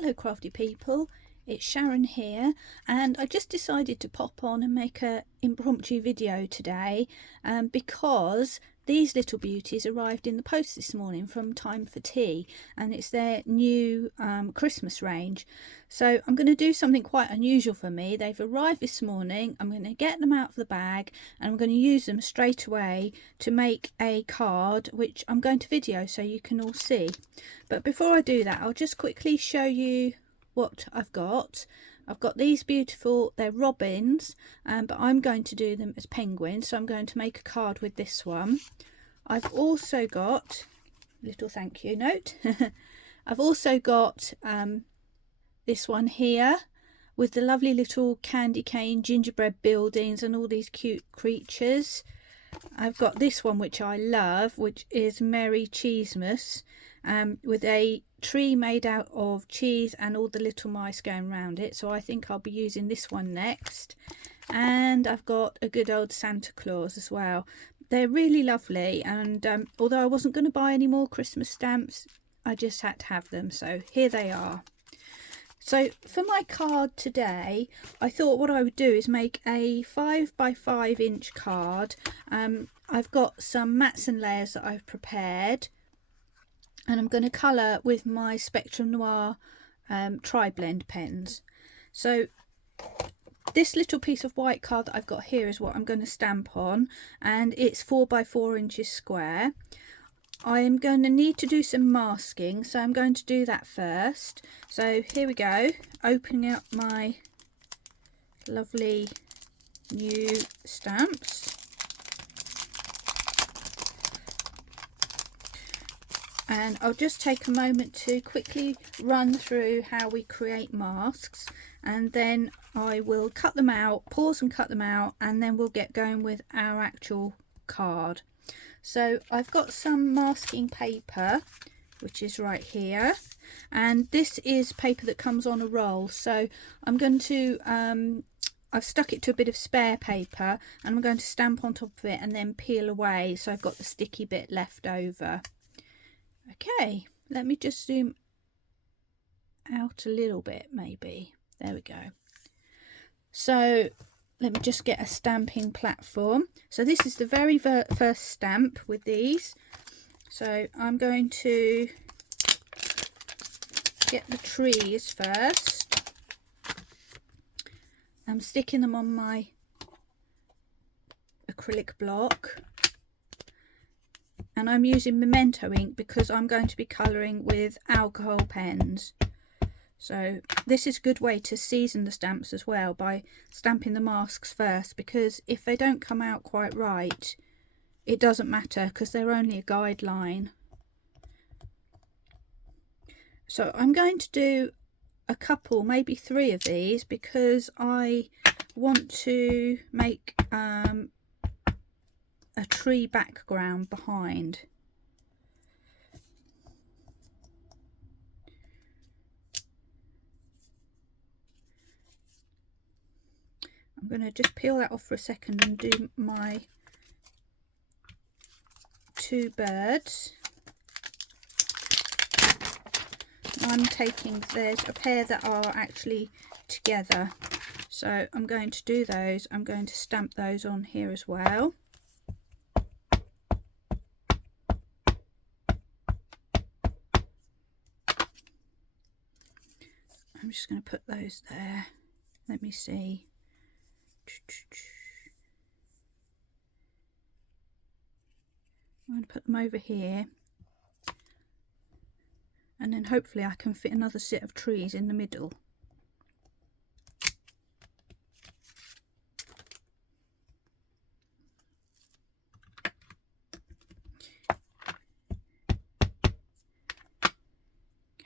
Hello crafty people, it's Sharon here, and I just decided to pop on and make an impromptu video today because these little beauties arrived in the post this morning from Time for Tea, and it's their new Christmas range. So I'm going to do something quite unusual for me. They've arrived this morning. I'm going to get them out of the bag and I'm going to use them straight away to make a card, which I'm going to video so you can all see. But before I do that, I'll just quickly show you what I've got. I've got these beautiful, they're robins, but I'm going to do them as penguins, so I'm going to make a card with this one. I've also got a little thank you note. I've also got this one here with the lovely little candy cane gingerbread buildings and all these cute creatures. I've got this one which I love, which is Merry Cheesemas, with a tree made out of cheese and all the little mice going around it, so I think I'll be using this one next. And I've got a good old Santa Claus as well. They're really lovely, and although I wasn't going to buy any more Christmas stamps, I just had to have them, so here they are. So for my card today, I thought what I would do is make a 5 by 5 inch card. I've got some mats and layers that I've prepared, and I'm going to colour with my Spectrum Noir tri-blend pens. So this little piece of white card that I've got here is what I'm going to stamp on, and it's 4 by 4 inches square. I am going to need to do some masking, so I'm going to do that first. So here we go, opening up my lovely new stamps. And I'll just take a moment to quickly run through how we create masks, and then I will cut them out, pause and cut them out, and then we'll get going with our actual card. So I've got some masking paper, which is right here, and this is paper that comes on a roll. So I'm going to I've stuck it to a bit of spare paper, and I'm going to stamp on top of it and then peel away, so I've got the sticky bit left over. Okay, let me just zoom out a little bit, maybe. There we go. So let me just get a stamping platform. So this is the very first stamp with these. So I'm going to get the trees first. I'm sticking them on my acrylic block. And I'm using Memento ink because I'm going to be colouring with alcohol pens. So this is a good way to season the stamps as well, by stamping the masks first, because if they don't come out quite right, it doesn't matter because they're only a guideline. So I'm going to do a couple, maybe 3 of these, because I want to make a tree background behind. I'm going to just peel that off for a second and do my 2 birds. I'm taking, there's a pair that are actually together, so I'm going to do those. I'm going to stamp those on here as well. I'm just going to put those there. Let me see. I'm going to put them over here, and then hopefully I can fit another set of trees in the middle.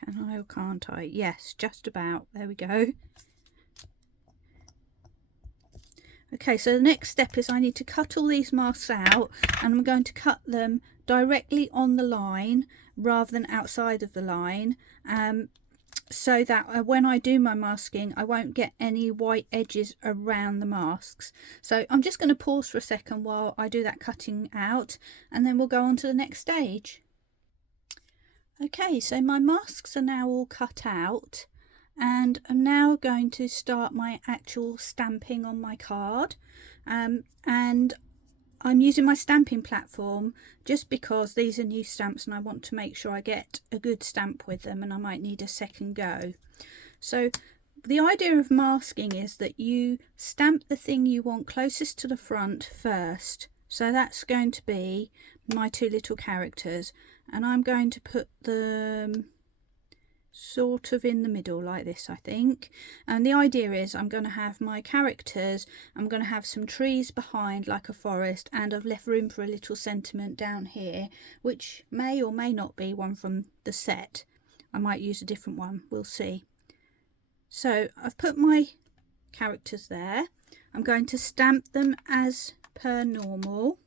Can I or can't I? Yes, just about. There we go. Okay, so the next step is I need to cut all these masks out, and I'm going to cut them directly on the line rather than outside of the line, so that when I do my masking I won't get any white edges around the masks. So I'm just going to pause for a second while I do that cutting out, and then we'll go on to the next stage. Okay, so my masks are now all cut out, And I'm now going to start my actual stamping on my card, and I'm using my stamping platform just because these are new stamps and I want to make sure I get a good stamp with them, and I might need a second go. So the idea of masking is that you stamp the thing you want closest to the front first. So that's going to be my two little characters, and I'm going to put them sort of in the middle like this, I think. And the idea is I'm going to have my characters, I'm going to have some trees behind like a forest, and I've left room for a little sentiment down here, which may or may not be one from the set. I might use a different one, we'll see. So I've put my characters there. I'm going to stamp them as per normal.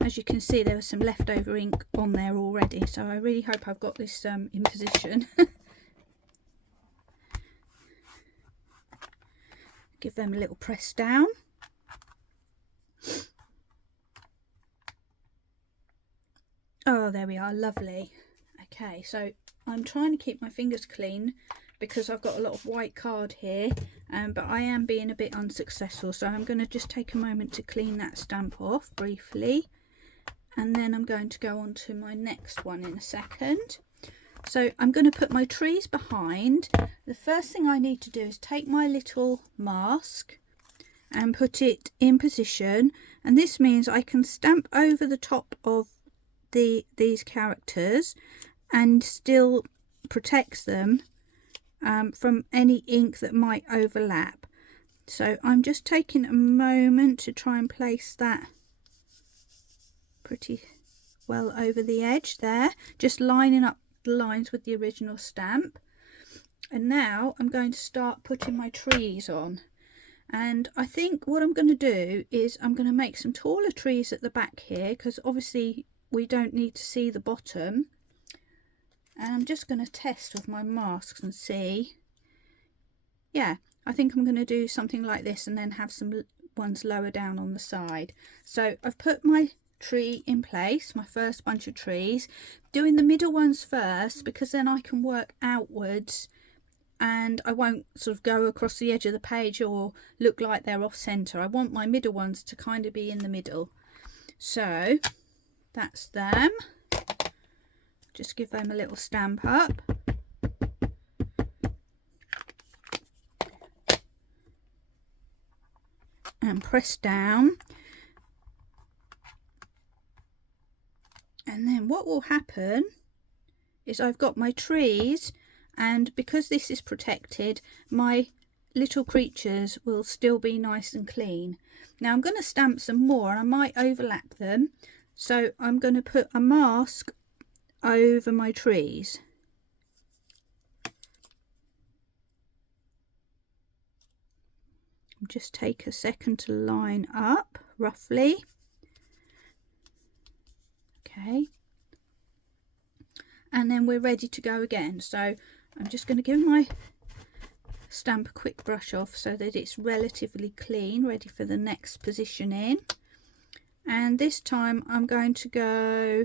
As you can see, there was some leftover ink on there already, so I really hope I've got this in position. Give them a little press down. Oh, there we are, lovely. Okay, so I'm trying to keep my fingers clean because I've got a lot of white card here, but I am being a bit unsuccessful, so I'm going to just take a moment to clean that stamp off briefly. And then I'm going to go on to my next one in a second. So I'm going to put my trees behind. The first thing I need to do is take my little mask and put it in position, and this means I can stamp over the top of these characters and still protects them from any ink that might overlap. So I'm just taking a moment to try and place that pretty well over the edge there, just lining up the lines with the original stamp. And now I'm going to start putting my trees on, and I think what I'm going to do is I'm going to make some taller trees at the back here, because obviously we don't need to see the bottom. And I'm just going to test with my masks and see. Yeah, I think I'm going to do something like this and then have some ones lower down on the side. So I've put my tree in place, my first bunch of trees, doing the middle ones first because then I can work outwards and I won't sort of go across the edge of the page or look like they're off center. I want my middle ones to kind of be in the middle. So that's them. Just give them a little stamp up. And press down. And then what will happen is I've got my trees, and because this is protected, my little creatures will still be nice and clean. Now I'm going to stamp some more and I might overlap them, so I'm going to put a mask over my trees. Just take a second to line up roughly. Okay, and then we're ready to go again. So I'm just going to give my stamp a quick brush off so that it's relatively clean, ready for the next positioning. And this time I'm going to go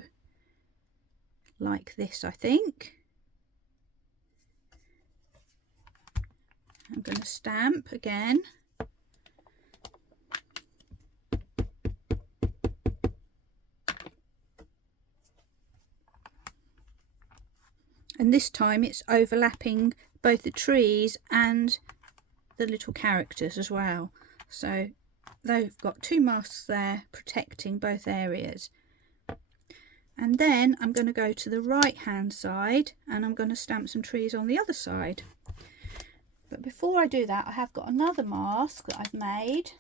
like this, I think. I'm going to stamp again. And this time it's overlapping both the trees and the little characters as well. So they've got two masks there protecting both areas. And then I'm going to go to the right hand side and I'm going to stamp some trees on the other side. But before I do that, I have got another mask that I've made.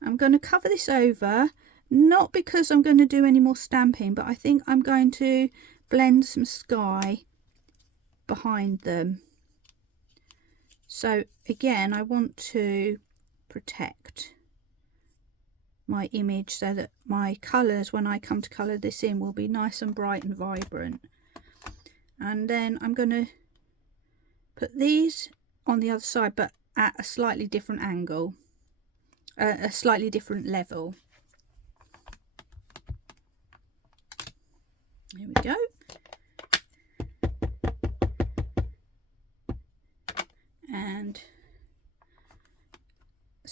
I'm going to cover this over, not because I'm going to do any more stamping, but I think I'm going to blend some sky behind them. So again, I want to protect my image so that my colours, when I come to colour this in, will be nice and bright and vibrant. And then I'm going to put these on the other side, but at a slightly different angle, a slightly different level. Here we go.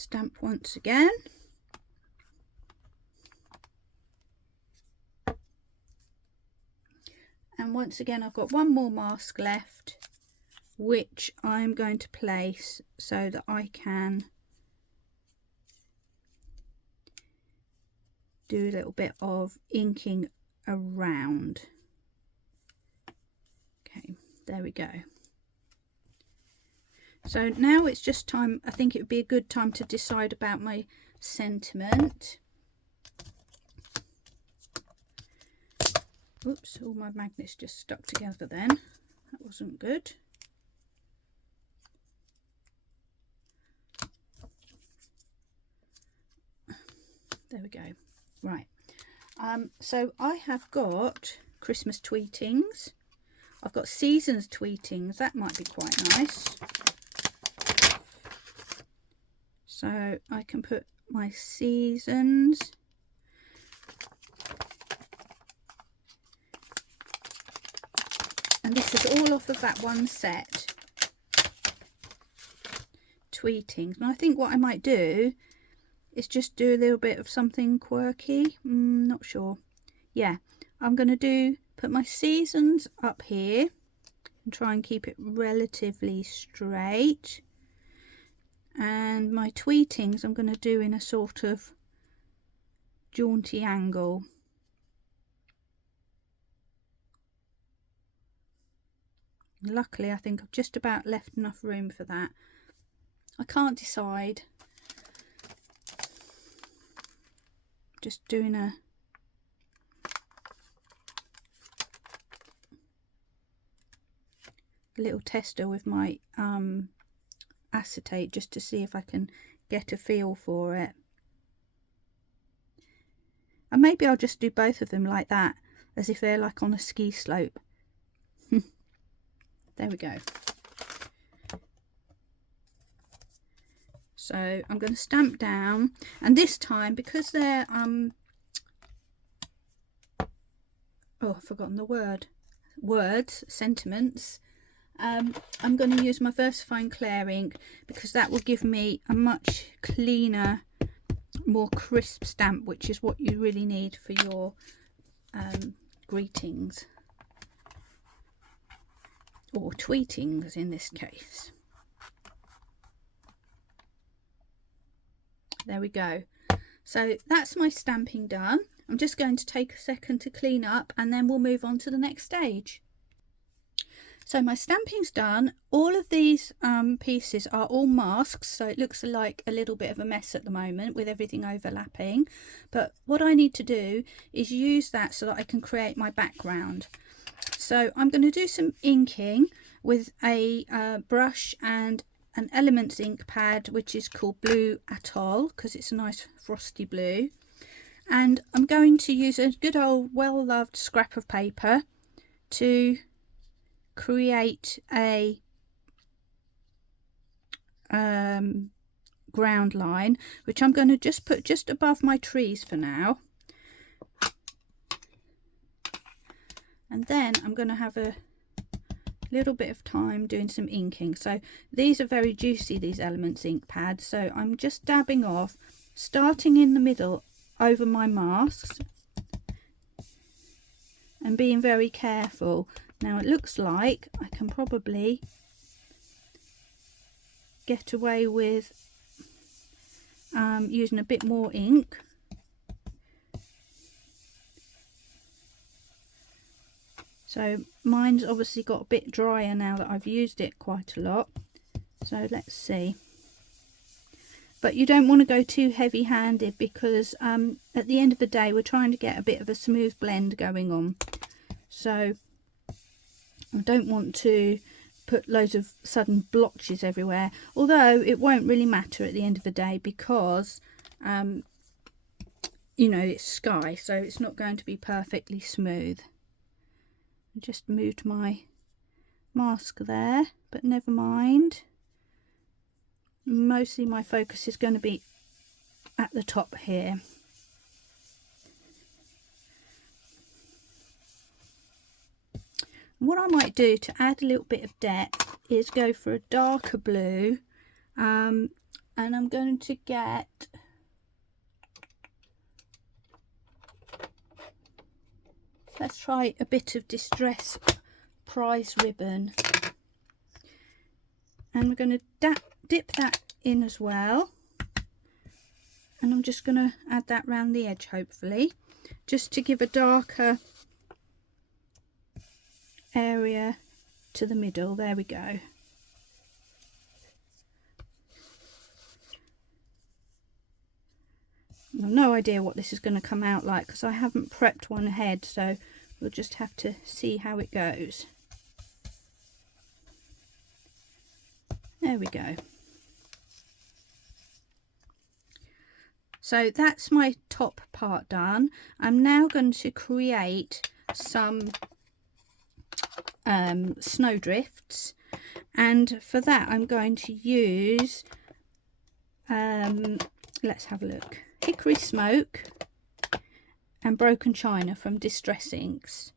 stamp once again. And once again I've got one more mask left, which I'm going to place so that I can do a little bit of inking around. Okay, there we go. So now it's just time, I think it would be a good time to decide about my sentiment. Oops, all my magnets just stuck together then. That wasn't good. There we go. Right. So I have got Christmas tweetings. I've got seasons tweetings. That might be quite nice. So I can put my seasons. And this is all off of that one set. Tweetings. And I think what I might do is just do a little bit of something quirky. Not sure. Yeah, I'm going to put my seasons up here and try and keep it relatively straight. And my tweetings I'm going to do in a sort of jaunty angle. Luckily I think I've just about left enough room for that. I can't decide. Just doing a little tester with my acetate just to see if I can get a feel for it. And maybe I'll just do both of them like that, as if they're like on a ski slope. There we go. So I'm going to stamp down, and this time, because they're oh, I've forgotten the words, sentiments, I'm going to use my VersaFine Clear ink, because that will give me a much cleaner, more crisp stamp, which is what you really need for your greetings, or tweetings in this case. There we go. So that's my stamping done. I'm just going to take a second to clean up, and then we'll move on to the next stage. So my stamping's done. All of these pieces are all masks, so it looks like a little bit of a mess at the moment with everything overlapping. But what I need to do is use that so that I can create my background. So I'm going to do some inking with a brush and an Elements ink pad, which is called Blue Atoll, because it's a nice frosty blue. And I'm going to use a good old well-loved scrap of paper to create a ground line, which I'm going to just put just above my trees for now. And then I'm going to have a little bit of time doing some inking. So these are very juicy, these Elements ink pads, so I'm just dabbing off, starting in the middle over my masks and being very careful. Now it looks like I can probably get away with using a bit more ink. So mine's obviously got a bit drier now that I've used it quite a lot. So let's see. But you don't want to go too heavy handed, because at the end of the day we're trying to get a bit of a smooth blend going on. So I don't want to put loads of sudden blotches everywhere, although it won't really matter at the end of the day, because you know, it's sky, so it's not going to be perfectly smooth. I just moved my mask there, but never mind. Mostly my focus is going to be at the top here. What I might do to add a little bit of depth is go for a darker blue, and and I'm going to get let's try a bit of Distress Prize ribbon, and we're going to dip that in as well, and I'm just going to add that round the edge, hopefully, just to give a darker area to the middle. There we go. I've no idea what this is going to come out like because I haven't prepped one ahead, so we'll just have to see how it goes. There we go. So that's my top part done. I'm now going to create some snowdrifts, and for that I'm going to use let's have a look, Hickory Smoke and Broken China from Distress Inks,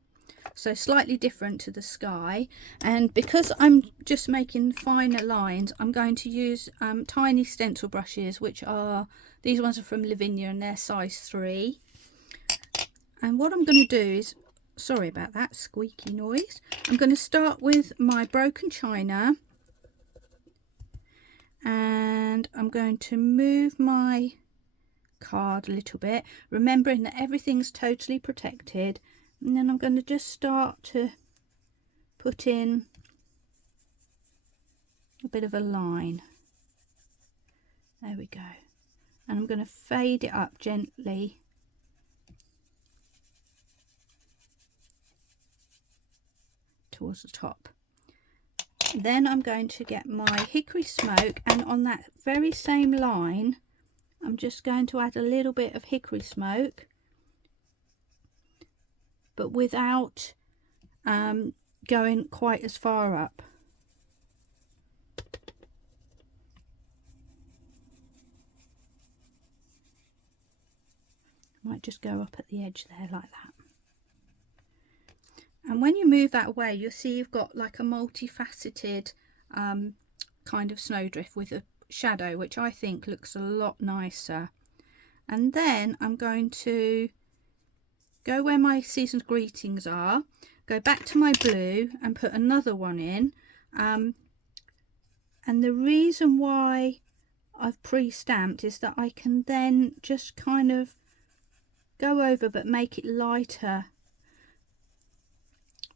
so slightly different to the sky. And because I'm just making finer lines, I'm going to use tiny stencil brushes, which are, these ones are from Lavinia and they're size 3. And what I'm going to do is, sorry about that squeaky noise, I'm going to start with my Broken China, and I'm going to move my card a little bit, remembering that everything's totally protected, and then I'm going to just start to put in a bit of a line. There we go. And I'm going to fade it up gently towards the top. Then I'm going to get my Hickory Smoke, and on that very same line I'm just going to add a little bit of Hickory Smoke, but without going quite as far up. Might just go up at the edge there like that. And when you move that away, you'll see you've got like a multifaceted kind of snowdrift with a shadow, which I think looks a lot nicer. And then I'm going to go where my Season's Greetings are, go back to my blue and put another one in. And the reason why I've pre-stamped is that I can then just kind of go over but make it lighter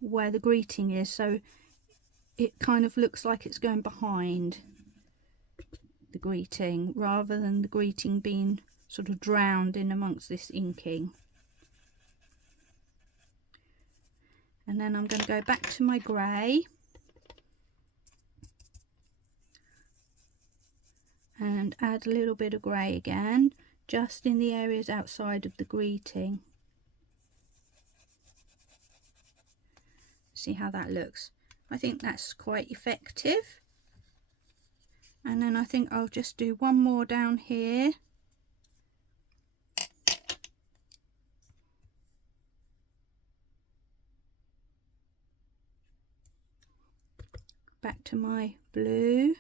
where the greeting is, so it kind of looks like it's going behind the greeting rather than the greeting being sort of drowned in amongst this inking. And then I'm going to go back to my grey and add a little bit of grey again, just in the areas outside of the greeting. See how that looks? I think that's quite effective. And then I think I'll just do one more down here. Back to my blue.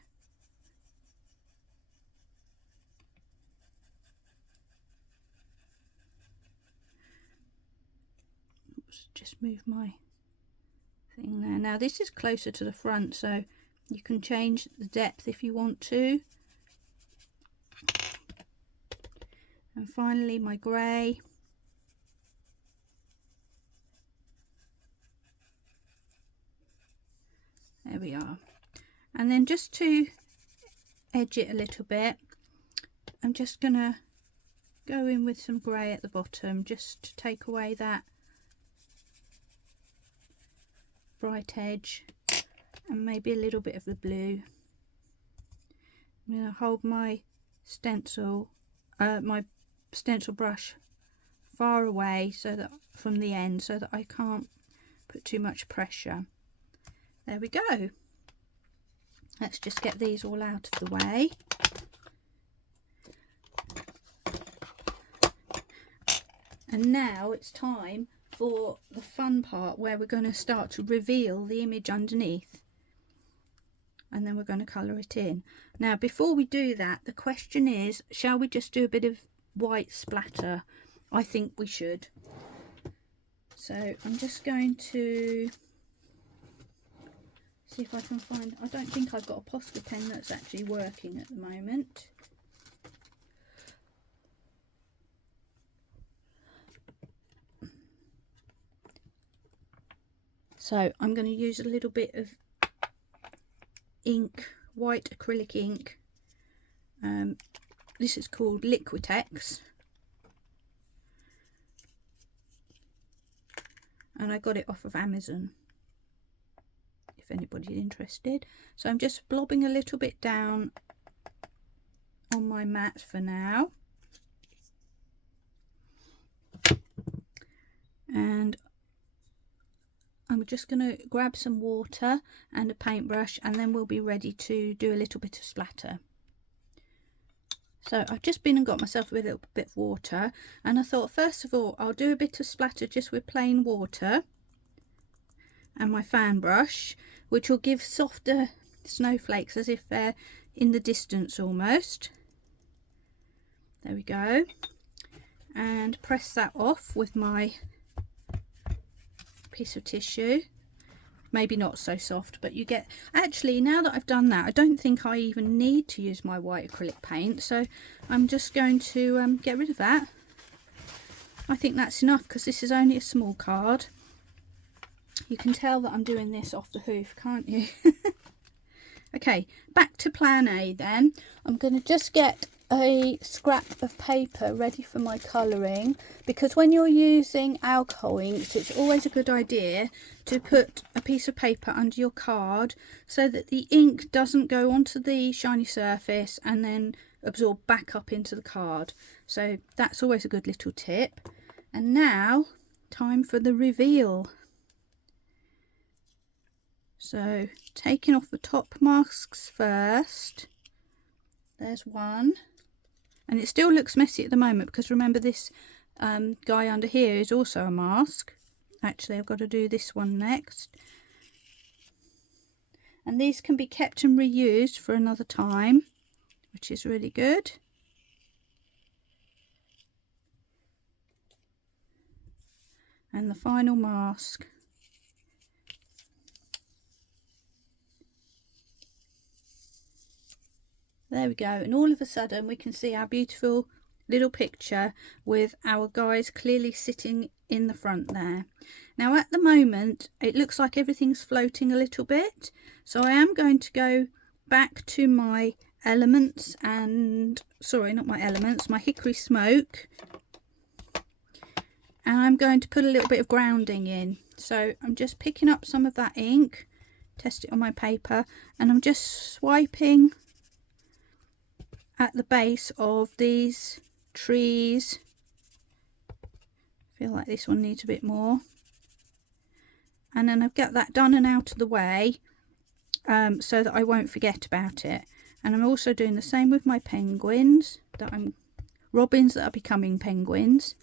Oops, just move my thing there. Now this is closer to the front, so you can change the depth if you want to. And finally my grey. There we are. And then just to edge it a little bit, I'm just gonna go in with some grey at the bottom just to take away that bright edge, and maybe a little bit of the blue. I'm going to hold my stencil brush far away so that from the end, so that I can't put too much pressure. There we go. Let's just get these all out of the way. And now it's time for the fun part where we're going to start to reveal the image underneath. and then we're going to colour it in. Now before we do that, the question is, shall we just do a bit of white splatter? I think we should. So I'm just going to see if I can find, I don't think I've got a Posca pen that's actually working at the moment. So I'm going to use a little bit of ink, white acrylic ink. This is called Liquitex, and I got it off of Amazon, if anybody's interested. So I'm just blobbing a little bit down on my mat for now, and I'm just going to grab some water and a paintbrush, and then we'll be ready to do a little bit of splatter. So I've just been and got myself a little bit of water, and I thought first of all I'll do a bit of splatter just with plain water and my fan brush, which will give softer snowflakes as if they're in the distance almost. There we go. And press that off with my piece of tissue. Maybe not so soft, but you get, actually now that I've done that, I don't think I even need to use my white acrylic paint, so I'm just going to get rid of that. I think that's enough because this is only a small card. You can tell that I'm doing this off the hoof, can't you? Okay, back to plan A then. I'm going to just get a scrap of paper ready for my colouring, because when you're using alcohol inks, it's always a good idea to put a piece of paper under your card so that the ink doesn't go onto the shiny surface and then absorb back up into the card. So that's always a good little tip. And now time for the reveal. So taking off the top masks first. There's one. And it still looks messy at the moment because remember this guy under here is also a mask. Actually, I've got to do this one next. And these can be kept and reused for another time, which is really good. And the final mask. There we go, and all of a sudden we can see our beautiful little picture with our guys clearly sitting in the front there. Now at the moment it looks like everything's floating a little bit, so I am going to go back to my elements and, sorry, not my elements, my hickory smoke, and I'm going to put a little bit of grounding in. So I'm just picking up some of that ink, test it on my paper, and I'm just swiping at the base of these trees. I feel like this one needs a bit more, and then I've got that done and out of the way so that I won't forget about it. And I'm also doing the same with my penguins, robins that are becoming penguins.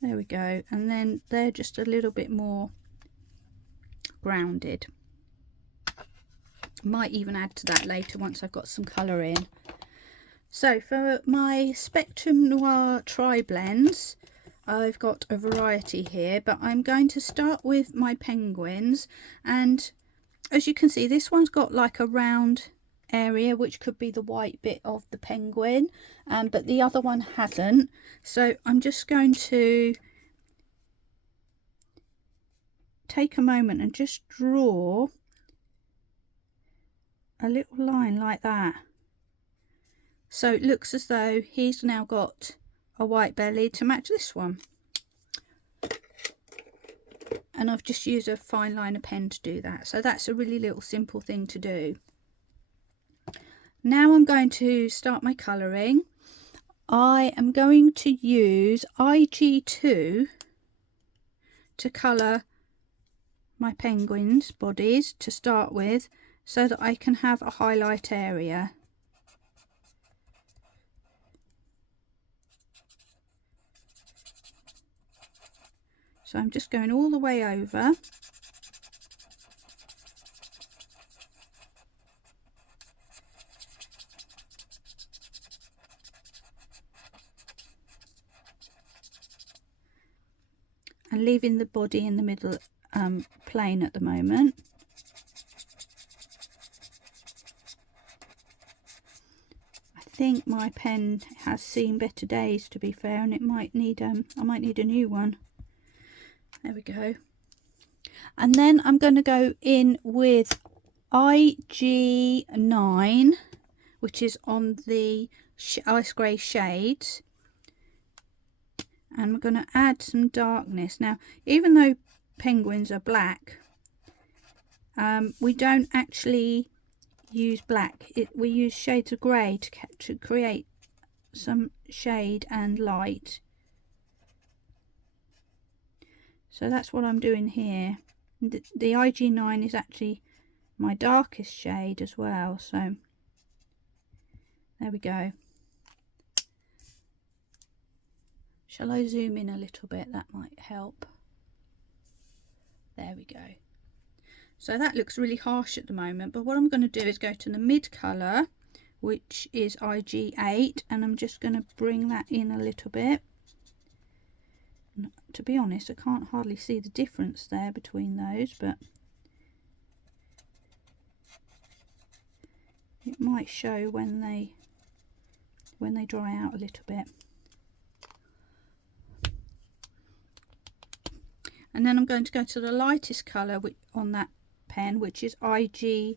There we go, and then they're just a little bit more grounded. Might even add to that later once I've got some colour in. So for my Spectrum Noir tri-blends, I've got a variety here, but I'm going to start with my penguins, and as you can see this one's got like a round area which could be the white bit of the penguin, but the other one hasn't. So I'm just going to take a moment and just draw a little line like that, so it looks as though he's now got a white belly to match this one. And I've just used a fine liner pen to do that, so that's a really little simple thing to do. Now I'm going to start my colouring. I am going to use IG2 to colour my penguins' bodies to start with, so that I can have a highlight area. So I'm just going all the way over. And leaving the body in the middle plain at the moment. I think my pen has seen better days, to be fair, and it might need I might need a new one. There we go. And then I'm going to go in with IG9, which is on the ice grey shades, and we're going to add some darkness. Now, even though penguins are black, we don't actually use black. We use shades of grey to create some shade and light. So that's what I'm doing here. The IG9 is actually my darkest shade as well, so there we go. Shall I zoom in a little bit? That might help. There we go. So that looks really harsh at the moment, but what I'm going to do is go to the mid colour, which is IG8, and I'm just going to bring that in a little bit. And to be honest, I can't hardly see the difference there between those, but it might show when they dry out a little bit. And then I'm going to go to the lightest colour on that pen, which is IG6.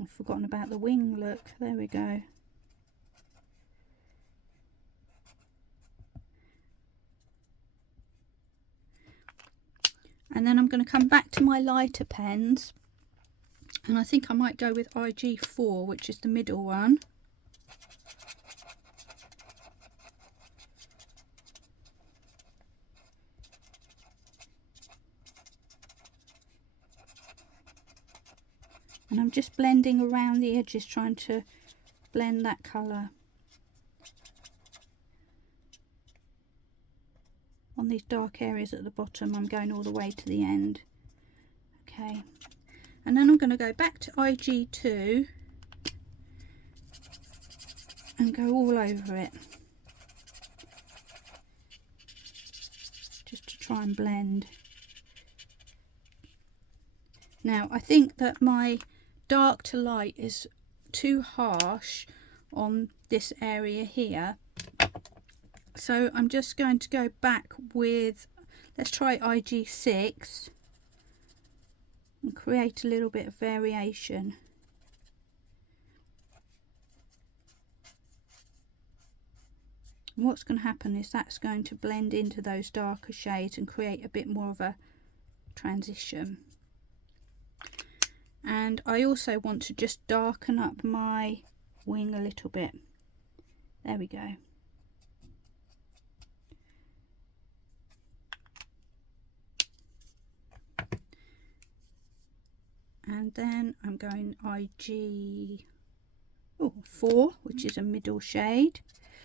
I've forgotten about the wing look. There we go. And then I'm going to come back to my lighter pens, and I think I might go with IG4, which is the middle one. And I'm just blending around the edges, trying to blend that colour on these dark areas at the bottom. I'm going all the way to the end. Okay, and then I'm going to go back to IG2 and go all over it, just to try and blend. Now I think that my dark to light is too harsh on this area here, so I'm just going to go back with, let's try IG6 and create a little bit of variation. And what's going to happen is that's going to blend into those darker shades and create a bit more of a transition. And I also want to just darken up my wing a little bit. There we go. And then I'm going IG4, which is a middle shade.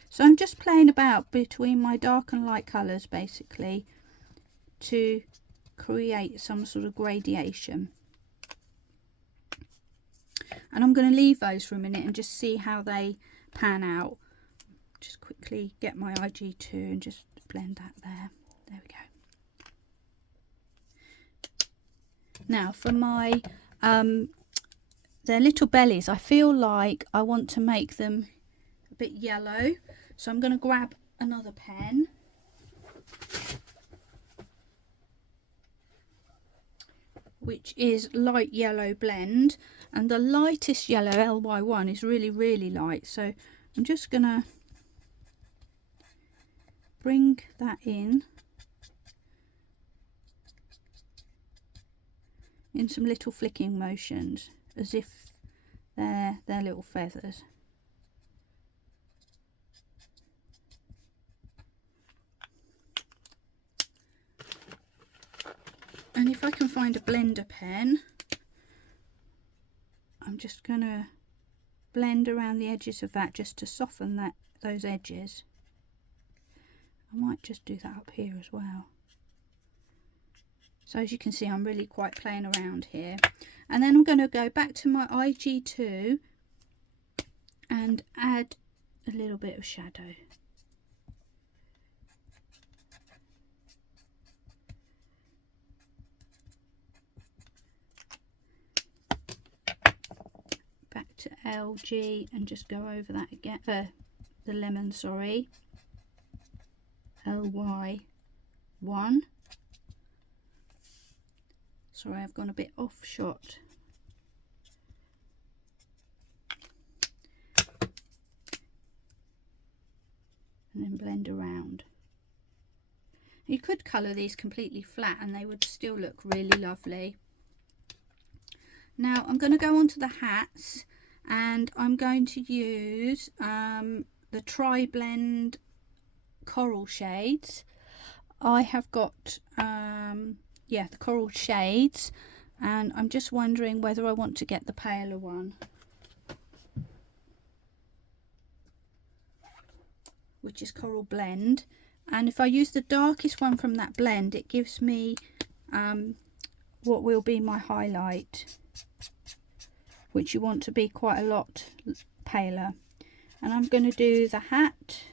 So I'm just playing about between my dark and light colours basically to create some sort of gradation. And I'm going to leave those for a minute and just see how they pan out. Just quickly get my IG2 and just blend that there. There we go. Now for my their little bellies, I feel like I want to make them a bit yellow, so I'm going to grab another pen, which is light yellow blend, and the lightest yellow, LY1, is really light, so I'm just going to bring that in some little flicking motions, as if they're little feathers. And if I can find a blender pen, I'm just gonna blend around the edges of that just to soften those edges. I might just do that up here as well. So as you can see, I'm really quite playing around here. And then I'm going to go back to my IG2 and add a little bit of shadow. Back to LG and just go over that again, the lemon, sorry, LY1. Sorry, I've gone a bit off shot. And then blend around. You could colour these completely flat and they would still look really lovely. Now I'm going to go on to the hats, and I'm going to use the Tri-Blend coral shades. I have got yeah, the coral shades, and I'm just wondering whether I want to get the paler one, which is Coral Blend. And if I use the darkest one from that blend, it gives me what will be my highlight, which you want to be quite a lot paler. And I'm going to do the hat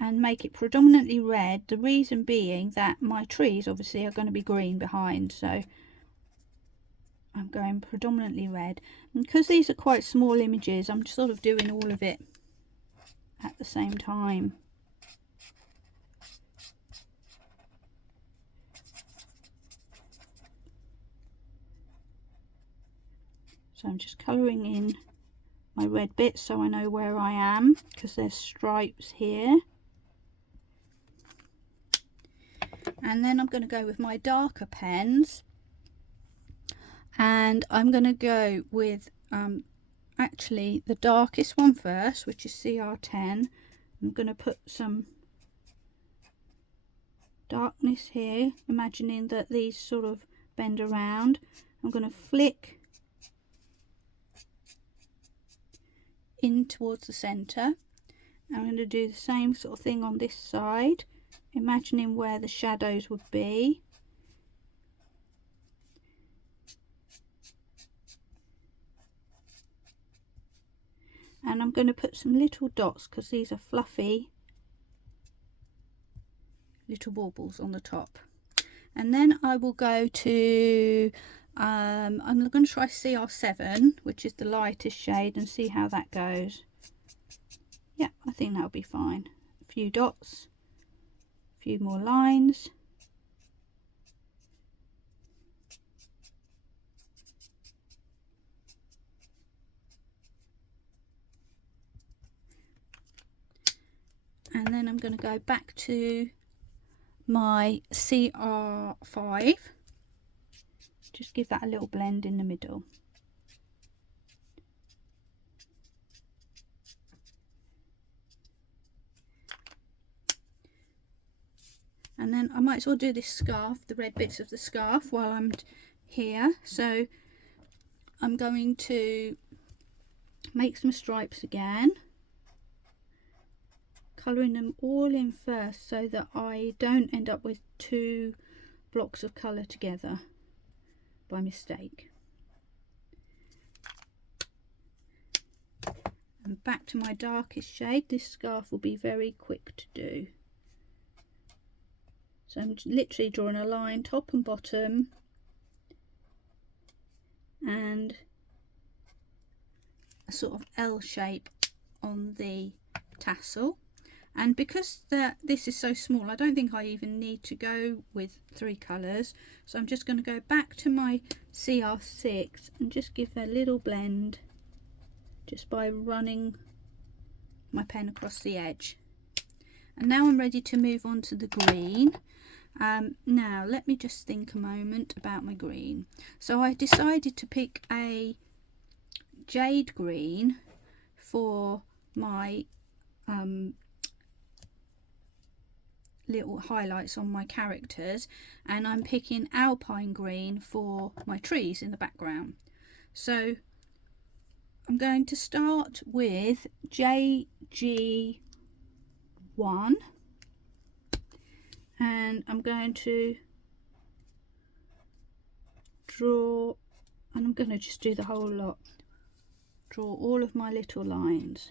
and make it predominantly red, the reason being that my trees obviously are going to be green behind, so I'm going predominantly red. And because these are quite small images, I'm sort of doing all of it at the same time. So I'm just colouring in my red bits so I know where I am, because there's stripes here. And then I'm going to go with my darker pens, and I'm going to go with actually the darkest one first, which is CR10. I'm going to put some darkness here, imagining that these sort of bend around. I'm going to flick in towards the centre. I'm going to do the same sort of thing on this side, imagining where the shadows would be. And I'm going to put some little dots, because these are fluffy little baubles on the top. And then I will go to I'm going to try CR7, which is the lightest shade, and see how that goes. Yeah, I think that'll be fine. A few dots, a few more lines. And then I'm going to go back to my CR5, just give that a little blend in the middle. And then I might as well do this scarf, the red bits of the scarf, while I'm here. So I'm going to make some stripes again, colouring them all in first so that I don't end up with two blocks of colour together by mistake. And back to my darkest shade. This scarf will be very quick to do. So I'm literally drawing a line top and bottom, and a sort of L shape on the tassel. And because this is so small, I don't think I even need to go with 3 colours. So I'm just going to go back to my CR6 and just give a little blend just by running my pen across the edge. And now I'm ready to move on to the green. Now let me just think a moment about my green. So I decided to pick a jade green for my little highlights on my characters, and I'm picking alpine green for my trees in the background. So I'm going to start with JG1 and I'm going to draw, and I'm going to just do the whole lot, draw all of my little lines,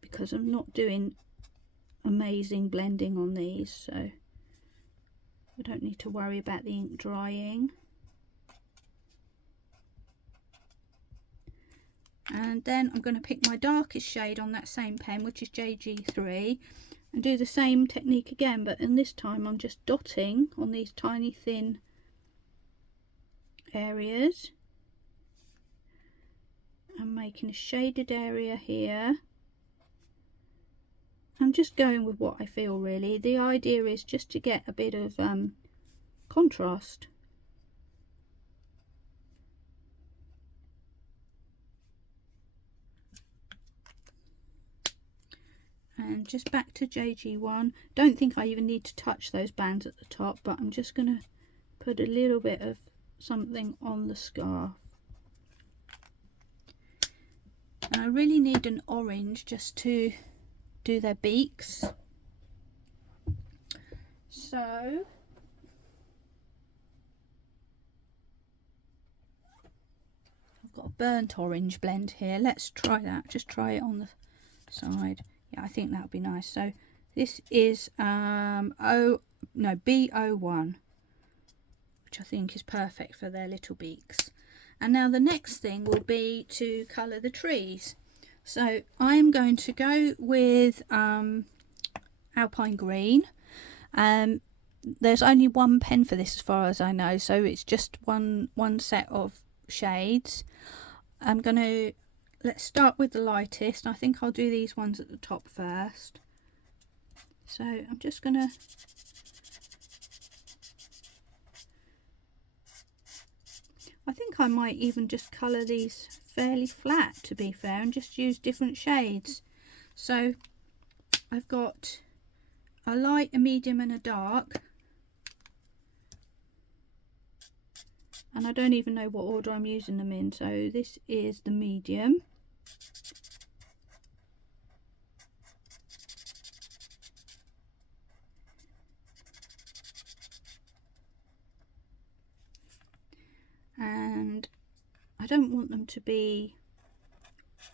because I'm not doing amazing blending on these, so I don't need to worry about the ink drying. And then I'm going to pick my darkest shade on that same pen, which is JG3, and do the same technique again, but in this time I'm just dotting on these tiny thin areas. I'm making a shaded area here. I'm just going with what I feel really. The idea is just to get a bit of contrast. And just back to JG1. Don't think I even need to touch those bands at the top, but I'm just going to put a little bit of something on the scarf. And I really need an orange just to do their beaks. So I've got a burnt orange blend here. Let's try that. Just try it on the side. Yeah, I think that would be nice. So this is B01, which I think is perfect for their little beaks. And now the next thing will be to colour the trees. So I am going to go with Alpine Green. There's only one pen for this as far as I know, so it's just one set of shades. I'm going to, let's start with the lightest. I think I'll do these ones at the top first. So I'm just going to I think I might even just colour these fairly flat, to be fair, and just use different shades. So I've got a light, a medium and a dark. And I don't even know what order I'm using them in. So this is the medium. And I don't want them to be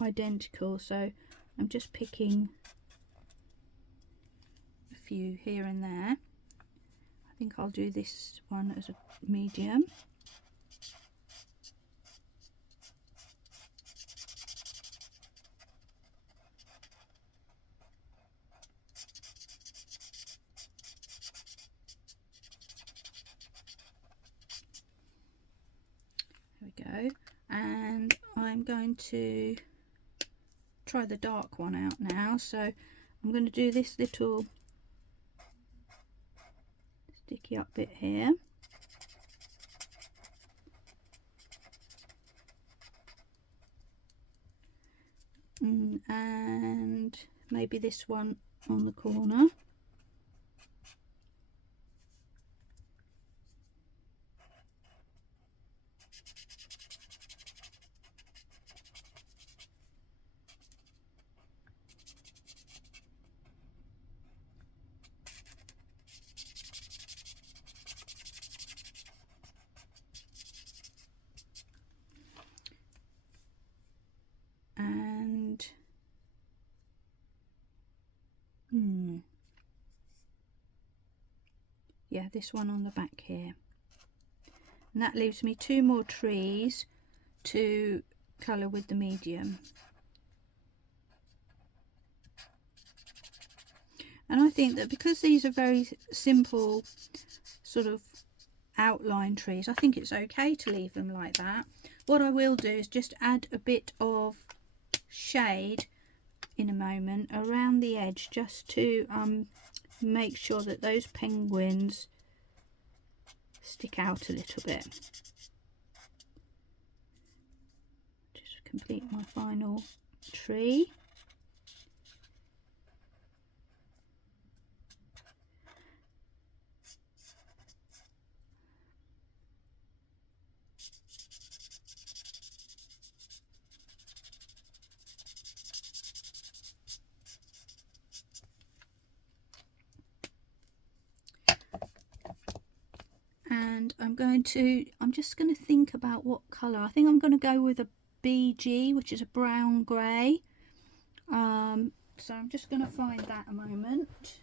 identical, so I'm just picking a few here and there. I think I'll do this one as a medium. There we go. And I'm going to try the dark one out now. So I'm going to do this little sticky up bit here. And maybe this one on the corner. And yeah, this one on the back here. And that leaves me two more trees to colour with the medium. And I think that because these are very simple sort of outline trees, I think it's okay to leave them like that. What I will do is just add a bit of shade in a moment around the edge, just to make sure that those penguins stick out a little bit. Just complete my final tree. I'm just going to think about what colour. I think I'm going to go with a BG, which is a brown grey. So I'm just going to find that a moment.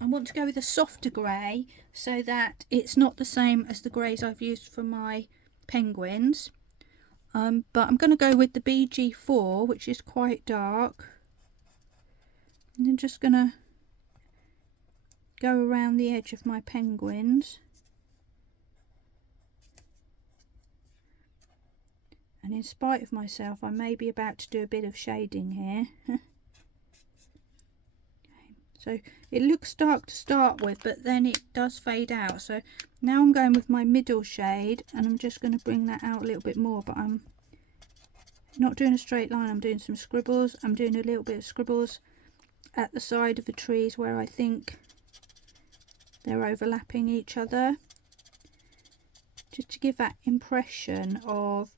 I want to go with a softer grey so that it's not the same as the greys I've used for my penguins. But I'm going to go with the BG4, which is quite dark. And I'm just going to go around the edge of my penguins. And in spite of myself, I may be about to do a bit of shading here. So it looks dark to start with, but then it does fade out. So now I'm going with my middle shade, and I'm just going to bring that out a little bit more, but I'm not doing a straight line. I'm doing some scribbles. I'm doing a little bit of scribbles at the side of the trees where I think they're overlapping each other, just to give that impression of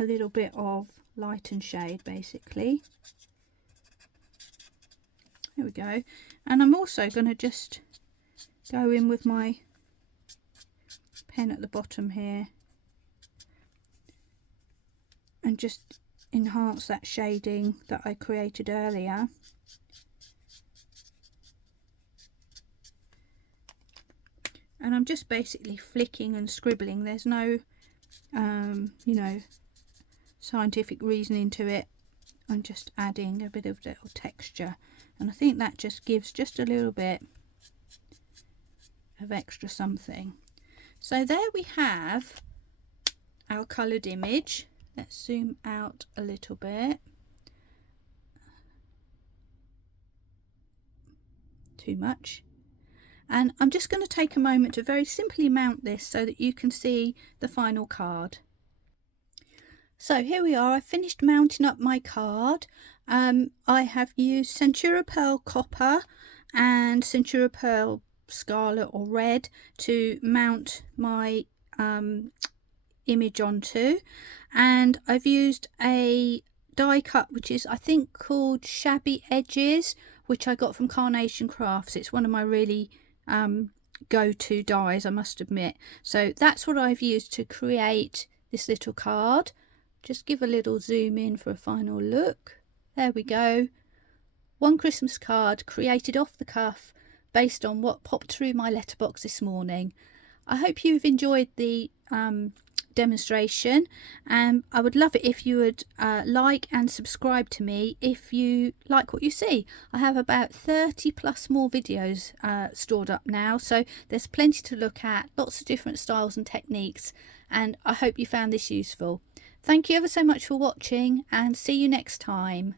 a little bit of light and shade, basically. There we go. And I'm also going to just go in with my pen at the bottom here and just enhance that shading that I created earlier. And I'm just basically flicking and scribbling. There's no you know, scientific reasoning to it. I'm just adding a bit of little texture, and I think that just gives just a little bit of extra something. So there we have our coloured image. Let's zoom out a little bit. Too much. And I'm just going to take a moment to very simply mount this so that you can see the final card. So here we are. I finished mounting up my card. I have used Centura Pearl Copper and Centura Pearl Scarlet or Red to mount my image onto, and I've used a die cut which is, I think, called Shabby Edges, which I got from Carnation Crafts. It's one of my really go-to dies, I must admit. So that's what I've used to create this little card. Just give a little zoom in for a final look. There we go. One Christmas card created off the cuff based on what popped through my letterbox this morning. I hope you've enjoyed the demonstration, and I would love it if you would like and subscribe to me if you like what you see. I have about 30 plus more videos stored up now, so there's plenty to look at, lots of different styles and techniques, and I hope you found this useful. Thank you ever so much for watching, and see you next time.